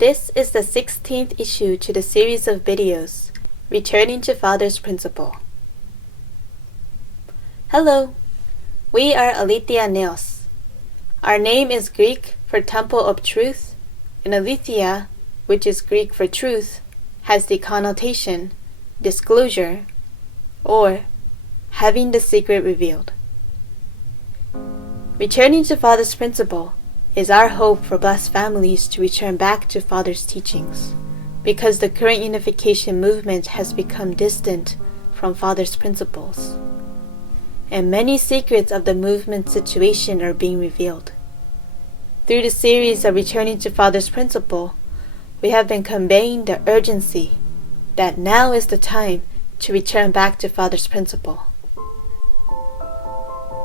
This is the 16th issue to the series of videos, Returning to Father's Principle. Hello, we are Aletheia Neos. Our name is Greek for Temple of Truth, and Aletheia, which is Greek for truth, has the connotation, disclosure, or having the secret revealed. Returning to Father's Principle is our hope for blessed families to return back to Father's teachings, because the current unification movement has become distant from Father's principles, and many secrets of the movement situation are being revealed. Through the series of Returning to Father's Principle, we have been conveying the urgency that now is the time to return back to Father's Principle.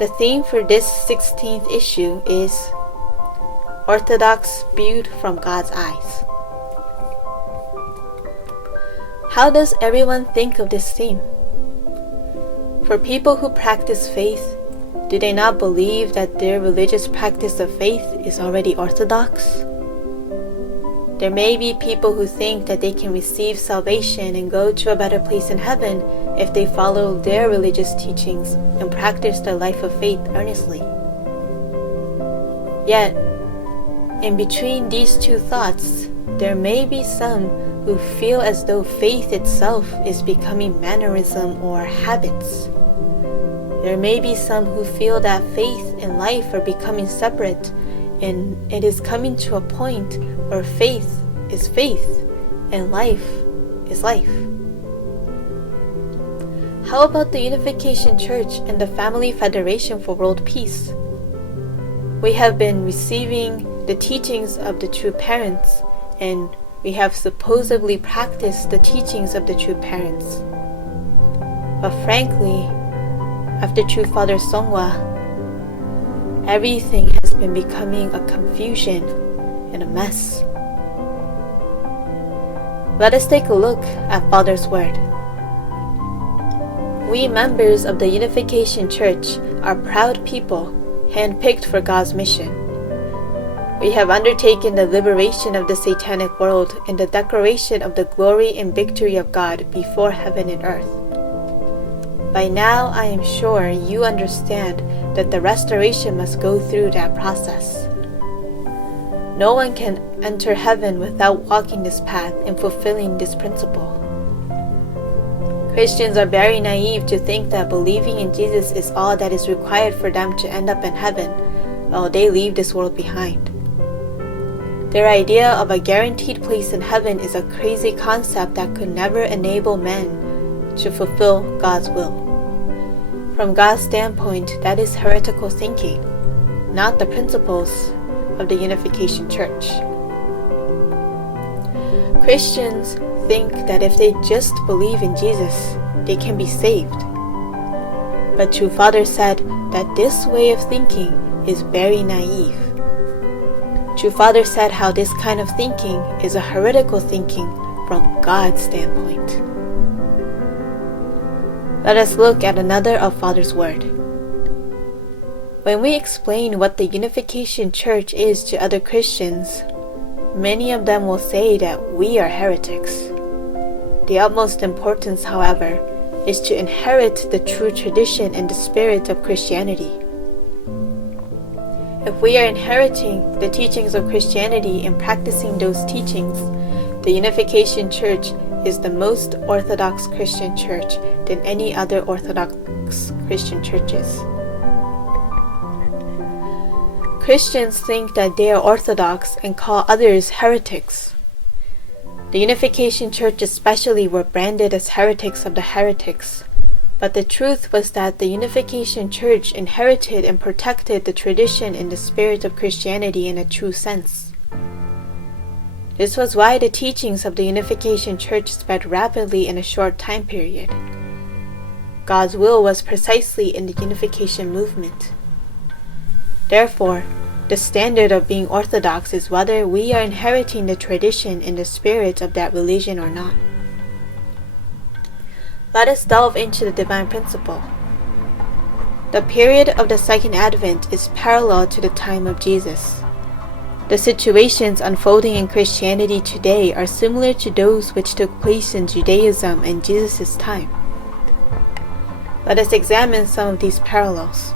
The theme for this 16th issue is Orthodox viewed from God's eyes. How does everyone think of this theme? For people who practice faith, do they not believe that their religious practice of faith is already orthodox? There may be people who think that they can receive salvation and go to a better place in heaven if they follow their religious teachings and practice their life of faith earnestly. Yet, in between these two thoughts, there may be some who feel as though faith itself is becoming mannerism or habits. There may be some who feel that faith and life are becoming separate, and it is coming to a point where faith is faith and life is life. How about the Unification Church and the Family Federation for World Peace? We have been receiving the teachings of the true parents, and we have supposedly practiced the teachings of the true parents. But frankly, after True Father Songwa, everything has been becoming a confusion and a mess. Let us take a look at Father's Word. We members of the Unification Church are proud people handpicked for God's mission. We have undertaken the liberation of the satanic world and the declaration of the glory and victory of God before heaven and earth. By now, I am sure you understand that the restoration must go through that process. No one can enter heaven without walking this path and fulfilling this principle. Christians are very naive to think that believing in Jesus is all that is required for them to end up in heaven while they leave this world behind. Their idea of a guaranteed place in heaven is a crazy concept that could never enable men to fulfill God's will. From God's standpoint, that is heretical thinking, not the principles of the Unification Church. Christians think that if they just believe in Jesus, they can be saved. But True Father said that this way of thinking is very naive. True Father said how this kind of thinking is a heretical thinking from God's standpoint. Let us look at another of Father's Word. When we explain what the Unification Church is to other Christians, many of them will say that we are heretics. The utmost importance, however, is to inherit the true tradition and the spirit of Christianity. If we are inheriting the teachings of Christianity and practicing those teachings, the Unification Church is the most Orthodox Christian church than any other Orthodox Christian churches. Christians think that they are Orthodox and call others heretics. The Unification Church especially were branded as heretics of the heretics. But the truth was that the Unification Church inherited and protected the tradition and the spirit of Christianity in a true sense. This was why the teachings of the Unification Church spread rapidly in a short time period. God's will was precisely in the Unification movement. Therefore, the standard of being Orthodox is whether we are inheriting the tradition and the spirit of that religion or not. Let us delve into the divine principle. The period of the Second Advent is parallel to the time of Jesus. The situations unfolding in Christianity today are similar to those which took place in Judaism in Jesus' time. Let us examine some of these parallels.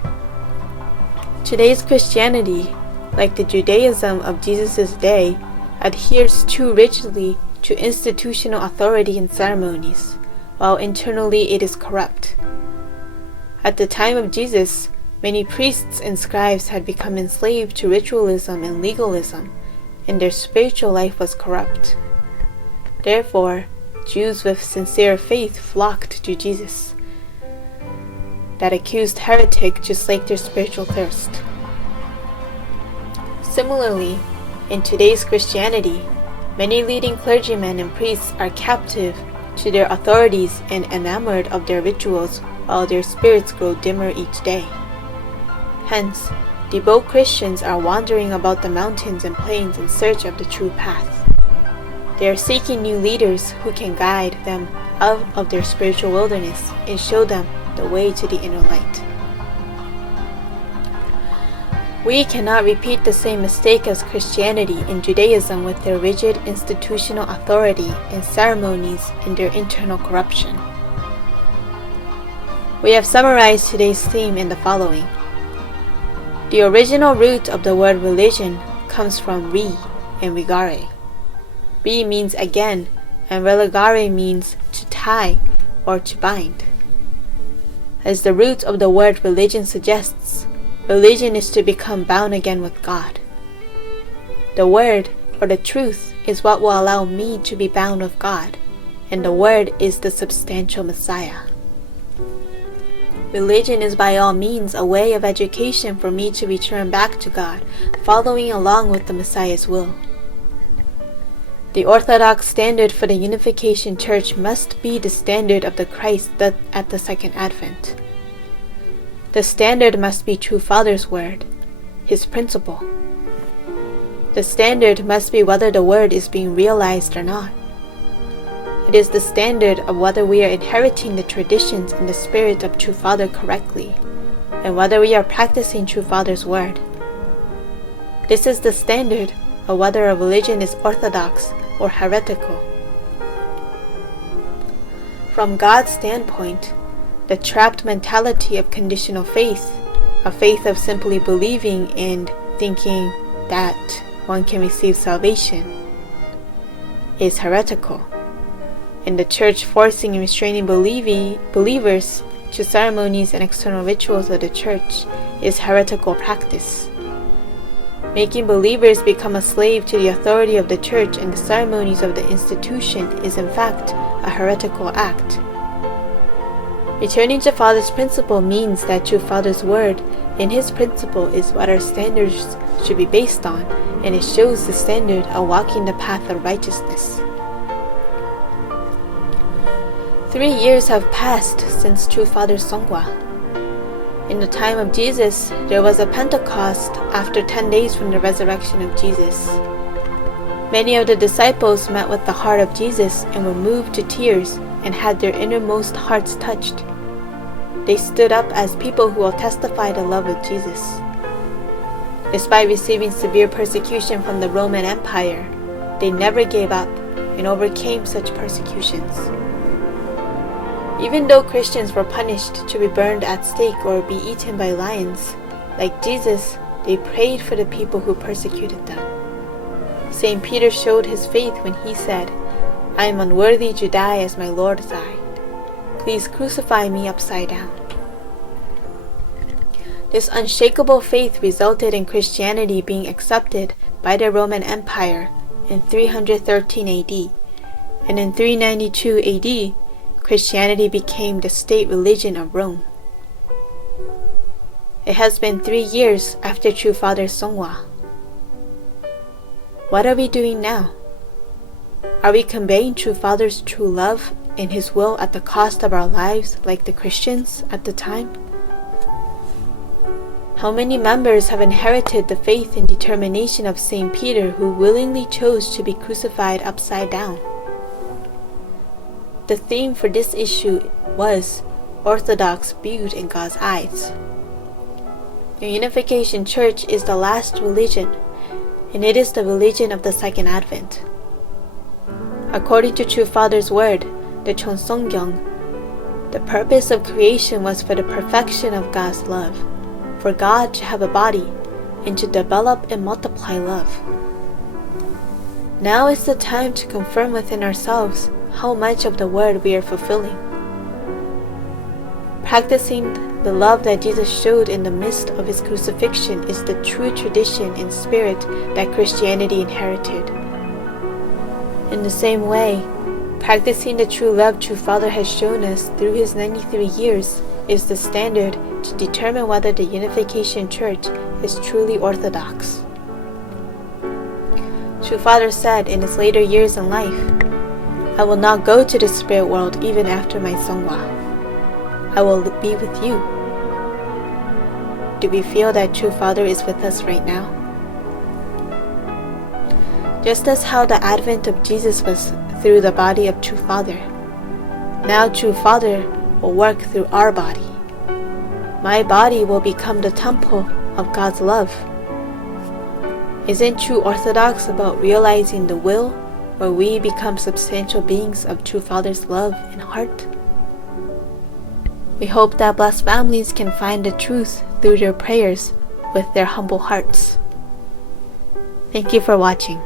Today's Christianity, like the Judaism of Jesus' day, adheres too rigidly to institutional authority and ceremonies, while internally it is corrupt. At the time of Jesus, many priests and scribes had become enslaved to ritualism and legalism, and their spiritual life was corrupt. Therefore, Jews with sincere faith flocked to Jesus, that accused heretic to slake their spiritual thirst. Similarly, in today's Christianity, many leading clergymen and priests are captive to their authorities and enamored of their rituals, while their spirits grow dimmer each day. Hence, devout Christians are wandering about the mountains and plains in search of the true path. They are seeking new leaders who can guide them out of their spiritual wilderness and show them the way to the inner light. We cannot repeat the same mistake as Christianity and Judaism with their rigid institutional authority and ceremonies and their internal corruption. We have summarized today's theme in the following. The original root of the word religion comes from re and regare. Re means again, and religare means to tie or to bind. As the root of the word religion suggests, religion is to become bound again with God. The word, or the truth, is what will allow me to be bound with God, and the word is the substantial Messiah. Religion is by all means a way of education for me to return back to God, following along with the Messiah's will. The orthodox standard for the Unification Church must be the standard of the Christ at the Second Advent. The standard must be True Father's word, His principle. The standard must be whether the word is being realized or not. It is the standard of whether we are inheriting the traditions and the spirit of True Father correctly, and whether we are practicing True Father's word. This is the standard of whether a religion is orthodox or heretical. From God's standpoint, the trapped mentality of conditional faith, a faith of simply believing and thinking that one can receive salvation, is heretical. And the church forcing and restraining believers to ceremonies and external rituals of the church is heretical practice. Making believers become a slave to the authority of the church and the ceremonies of the institution is in fact a heretical act. Returning to Father's principle means that True Father's word and His principle is what our standards should be based on, and it shows the standard of walking the path of righteousness. 3 years have passed since True Father's Songwa. In the time of Jesus, there was a Pentecost after 10 days from the resurrection of Jesus. Many of the disciples met with the heart of Jesus and were moved to tears and had their innermost hearts touched. They stood up as people who will testify the love of Jesus. Despite receiving severe persecution from the Roman Empire, they never gave up and overcame such persecutions. Even though Christians were punished to be burned at stake or be eaten by lions, like Jesus, they prayed for the people who persecuted them. St. Peter showed his faith when he said, "I am unworthy to die as my Lord died. Please crucify me upside down." This unshakable faith resulted in Christianity being accepted by the Roman Empire in 313 AD, and in 392 AD, Christianity became the state religion of Rome. It has been 3 years after True Father's Songwa. What are we doing now? Are we conveying True Father's true love and His will at the cost of our lives like the Christians at the time? How many members have inherited the faith and determination of St. Peter, who willingly chose to be crucified upside down? The theme for this issue was Orthodox viewed in God's eyes. The Unification Church is the last religion, and it is the religion of the Second Advent. According to True Father's word, the Chonsongyong, the purpose of creation was for the perfection of God's love, for God to have a body, and to develop and multiply love. Now is the time to confirm within ourselves how much of the word we are fulfilling. Practicing the love that Jesus showed in the midst of his crucifixion is the true tradition and spirit that Christianity inherited. In the same way, practicing the true love True Father has shown us through his 93 years is the standard to determine whether the Unification Church is truly orthodox. True Father said in his later years in life, "I will not go to the spirit world even after my Songwa. I will be with you." Do we feel that True Father is with us right now? Just as how the advent of Jesus was through the body of True Father, now True Father will work through our body. My body will become the temple of God's love. Isn't True Orthodox about realizing the will where we become substantial beings of True Father's love and heart? We hope that blessed families can find the truth through their prayers with their humble hearts. Thank you for watching.